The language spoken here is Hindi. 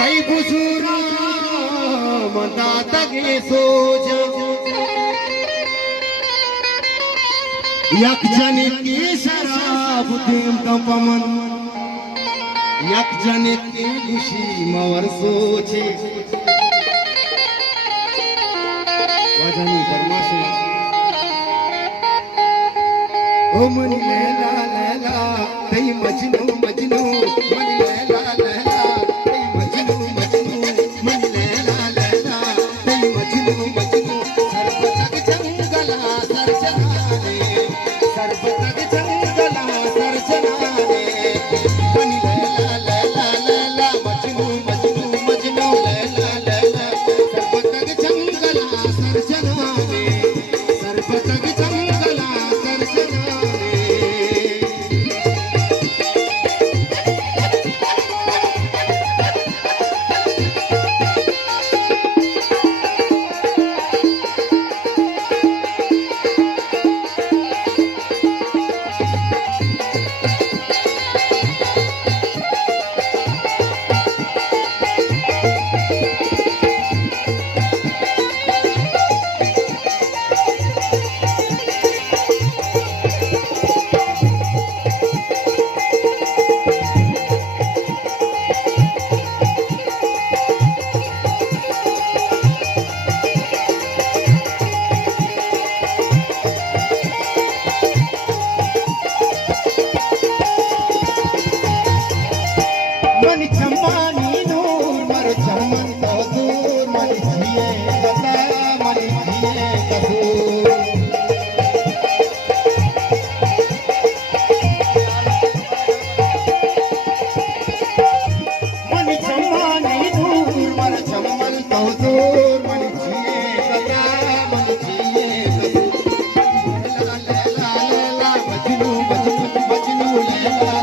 कई बुजुरा मदा तगे सोच यक जने की शराब देम का पमन यक जने की खुशी मवर सोचे वाजानी फरमाशे ओ मन लैला लैला तई मजनू मजनू मन लैला लैला तई मजनू मजनू मन लैला लैला तई मजनू मजनू सरबतक जंगला सरचनाने सरबतक जंगला सरचनाने मन लैला लैला लैला मजनू मजनू मजनू लैला लैला सरबतक जंगला सरचनाने सरबतक जंगला सरचनाने मन चम्मानी नूर मर चमन तो दूर मन जिए कता मन जिए कसूर मन चम्मानी नूर मर चमन तो दूर मन जिए कता मन जिए कसूर लैला लैला लैला मजनू मजनू मजनू लैला